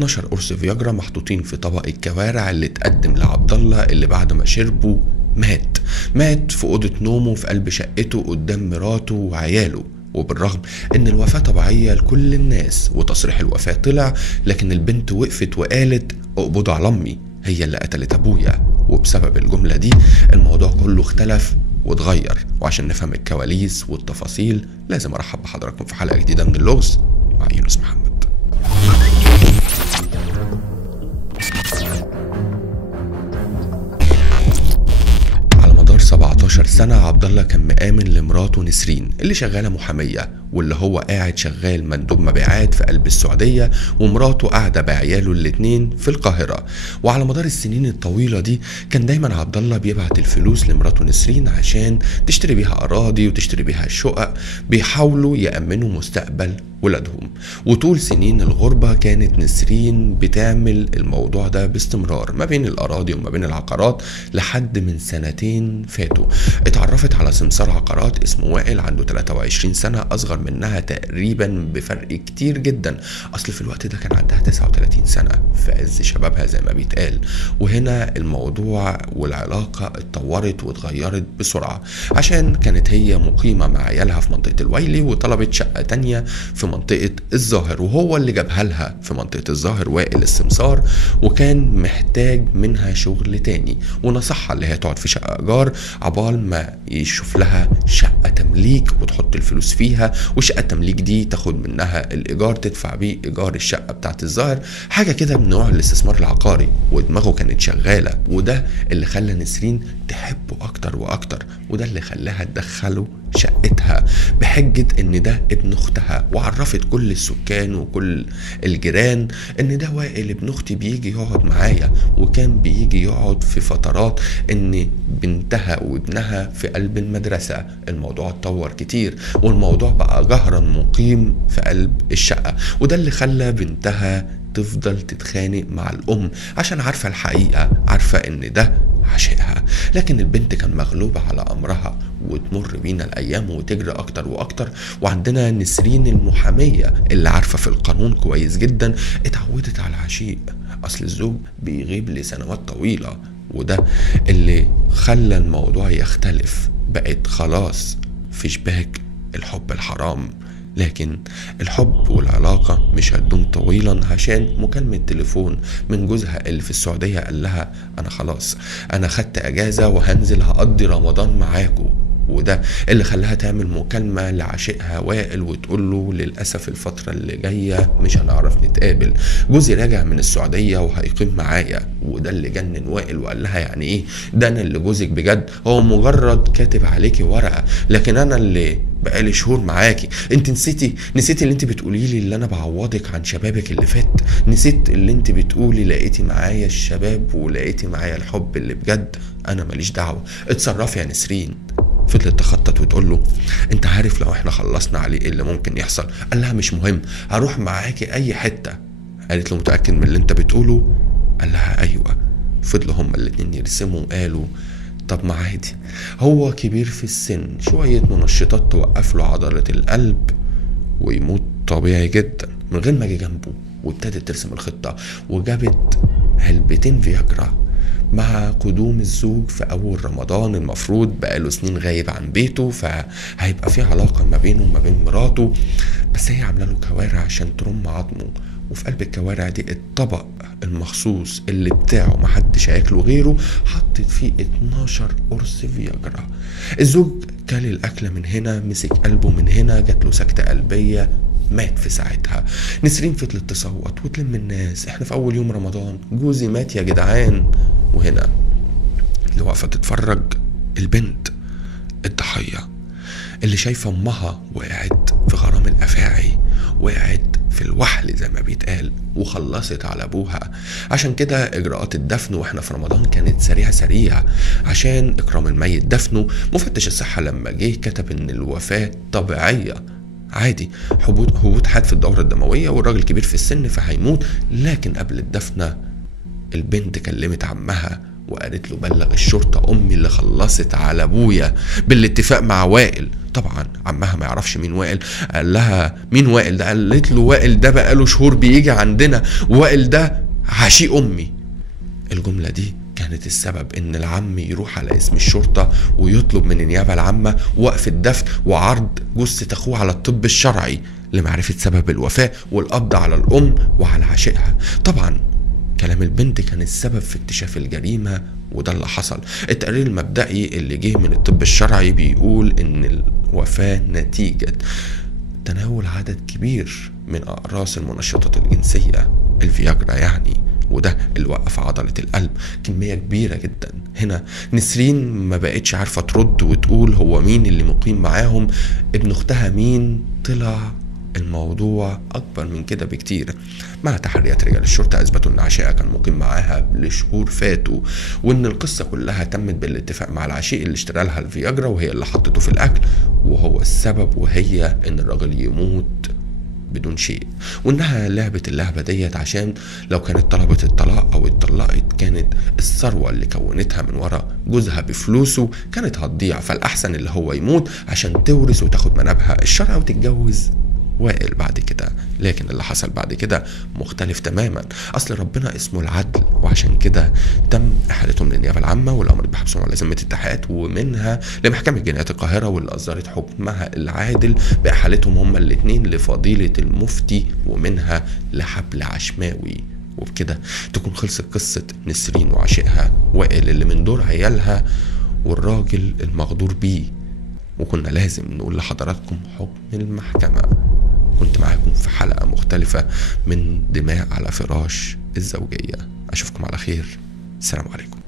12 قرص فياجرا محطوطين في طبق الكوارع اللي اتقدم لعبد الله، اللي بعد ما شربه مات في أوضة نومه في قلب شقته قدام مراته وعياله. وبالرغم ان الوفاة طبيعية لكل الناس وتصريح الوفاة طلع، لكن البنت وقفت وقالت اقبضوا على امي، هي اللي قتلت ابويا. وبسبب الجملة دي الموضوع كله اختلف واتغير. وعشان نفهم الكواليس والتفاصيل لازم ارحب بحضراتكم في حلقة جديدة من اللغز مع يونس محمد. على مدار 17 سنة عبد الله كان مآمن لمراته نسرين اللي شغالة محامية، واللي هو قاعد شغال مندوب مبيعات في قلب السعودية، ومراته قاعدة بعياله الاتنين في القاهرة. وعلى مدار السنين الطويلة دي كان دايما عبد الله بيبعت الفلوس لمراته نسرين عشان تشتري بيها أراضي وتشتري بيها الشقق، بيحاولوا يأمنوا مستقبل ولادهم. وطول سنين الغربة كانت نسرين بتعمل الموضوع ده باستمرار ما بين الأراضي وما بين العقارات، لحد من 2 سنين فاتوا اتعرفت على سمسار عقارات اسمه وائل، عنده 23 سنة، أصغر منها تقريبا بفرق كتير جدا. أصل في الوقت ده كان عندها 39 سنة في عز شبابها زي ما بيتقال. وهنا الموضوع والعلاقة اتطورت واتغيرت بسرعة، عشان كانت هي مقيمة مع عيالها في منطقة الويلي، وطلبت شقة تانية في منطقة الظاهر، وهو اللي جابها لها في منطقة الظاهر وائل السمسار، وكان محتاج منها شغل تاني، ونصحها اللي هي تقعد في شقة إيجار عبال ما يشوف لها شقة تمليك وتحط الفلوس فيها، وشقة تمليك دي تاخد منها الإيجار تدفع بيه إيجار الشقة بتاعت الظاهر، حاجة كده من نوع الاستثمار العقاري. ودماغه كانت شغالة، وده اللي خلى نسرين تحبه أكتر وأكتر، وده اللي خلاها تدخله شقتها بحجة ان ده ابن اختها. وعرفت كل السكان وكل الجيران ان ده وائل ابن اختي بيجي يقعد معايا، وكان بيجي يقعد في فترات ان بنتها وابنها في قلب المدرسة. الموضوع اتطور كتير والموضوع بقى جهرا مقيم في قلب الشقة، وده اللي خلى بنتها تفضل تتخانق مع الأم عشان عارفة الحقيقة، عارفة ان ده عشقها. لكن البنت كان مغلوبة على أمرها، وتمر بينا الأيام وتجري أكتر وأكتر. وعندنا نسرين المحامية اللي عارفة في القانون كويس جدا، اتعودت على العشيق. أصل الزوج بيغيب لسنوات طويلة، وده اللي خلى الموضوع يختلف. بقت خلاص في شباك الحب الحرام. لكن الحب والعلاقة مش هتدوم طويلا، عشان مكالمة تليفون من جوزها اللي في السعودية قال لها أنا خلاص أنا خدت أجازة وهنزل هقضي رمضان معاكم. وده اللي خلاها تعمل مكالمة لعشقها وائل وتقول له للأسف الفترة اللي جاية مش هنعرف نتقابل، جوزي راجع من السعودية وهيقيم معايا. وده اللي جنن وائل وقال لها يعني ايه ده؟ انا اللي جوزك بجد؟ هو مجرد كاتب عليكي ورقة، لكن انا اللي بقالي شهور معاكي. انت نسيتي اللي انت بتقولي لي اللي انا بعوضك عن شبابك اللي فات؟ نسيت اللي انت بتقولي لقيتي معايا الشباب ولقيتي معايا الحب اللي بجد؟ انا ماليش دعوة، اتصرفي يا نسرين. فضلت تخطط وتقول له انت عارف لو احنا خلصنا عليه ايه اللي ممكن يحصل؟ قال لها مش مهم، هروح معاكي اي حتة. قالت له متأكد من اللي انت بتقوله؟ قال لها ايوه. فضلوا هما الاتنين يرسموا وقالوا طب ما عادي، هو كبير في السن، شوية منشطات توقف له عضلة القلب ويموت طبيعي جدا. من غير ما جه جنبه وابتدت ترسم الخطة، وجابت علبتين فياجرا مع قدوم الزوج في أول رمضان. المفروض بقاله سنين غايب عن بيته، فهيبقى في علاقة ما بينه وما بين مراته، بس هي عامله له كوارع عشان ترم عظمه. وفي قلب الكوارع دي الطبق المخصوص اللي بتاعه محدش هياكله غيره حطت فيه 12 قرص فياجرا. الزوج كل الأكل من هنا، مسك قلبه من هنا، جات له سكتة قلبية، مات في ساعتها. نسرين فضلت تصوت وتلم الناس، احنا في اول يوم رمضان، جوزي مات يا جدعان. وهنا اللي واقفه تتفرج البنت الضحيه اللي شايفه امها وقعت في غرام الافاعي، وقعت في الوحل زي ما بيتقال، وخلصت على ابوها. عشان كده اجراءات الدفن واحنا في رمضان كانت سريعه عشان اكرام الميت دفنه. مفتش الصحه لما جه كتب ان الوفاه طبيعيه عادي، هبوط حاد في الدورة الدموية، والراجل كبير في السن فهيموت. لكن قبل الدفنة البنت كلمت عمها وقالت له بلغ الشرطة، أمي اللي خلصت على أبويا بالاتفاق مع وائل. طبعا عمها ما يعرفش مين وائل، قال لها مين وائل ده؟ قالت له وائل ده بقاله شهور بيجي عندنا، وائل ده عشيق امي. الجملة دي كانت السبب ان العم يروح على اسم الشرطة ويطلب من النيابة العامة وقف الدفن وعرض جثة اخوه على الطب الشرعي لمعرفة سبب الوفاة والقبض على الام وعلى عشيقها. طبعا كلام البنت كان السبب في اكتشاف الجريمة، وده اللي حصل. التقرير المبدئي اللي جه من الطب الشرعي بيقول ان الوفاة نتيجة تناول عدد كبير من اقراص المنشطات الجنسية، الفياجرا يعني، وده اللي وقف عضلة القلب، كمية كبيرة جدا. هنا نسرين ما بقتش عارفة ترد وتقول هو مين اللي مقيم معاهم، ابن اختها مين. طلع الموضوع اكبر من كده بكتير. مع تحريات رجال الشرطة اثبتوا ان عشيقة كان مقيم معاها لشهور فاتوا، وان القصة كلها تمت بالاتفاق مع العشيق اللي اشترى لها الفياجرا وهي اللي حطته في الاكل، وهو السبب، وهي ان الراجل يموت بدون شيء، وانها لعبت اللعبة ديت عشان لو كانت طلبت الطلاق او اتطلقت كانت الثروة اللي كونتها من ورا جوزها بفلوسه كانت هتضيع، فالاحسن اللي هو يموت عشان تورث وتاخد منابها الشرع وتتجوز وائل بعد كده. لكن اللي حصل بعد كده مختلف تماما. اصل ربنا اسمه العدل، وعشان كده تم احالتهم للنيابه العامه والامر بحبسهم على ذمه التحقيقات، ومنها لمحكمه جنايات القاهره، واللي اصدرت حكمها العادل باحالتهم هما الاثنين لفضيله المفتي، ومنها لحبل عشماوي. وبكده تكون خلصت قصه نسرين وعشيقها وائل اللي من دور عيالها والراجل المغدور بيه. وكنا لازم نقول لحضراتكم حكم المحكمة. كنت معاكم في حلقة مختلفة من دماء على فراش الزوجية. أشوفكم على خير. السلام عليكم.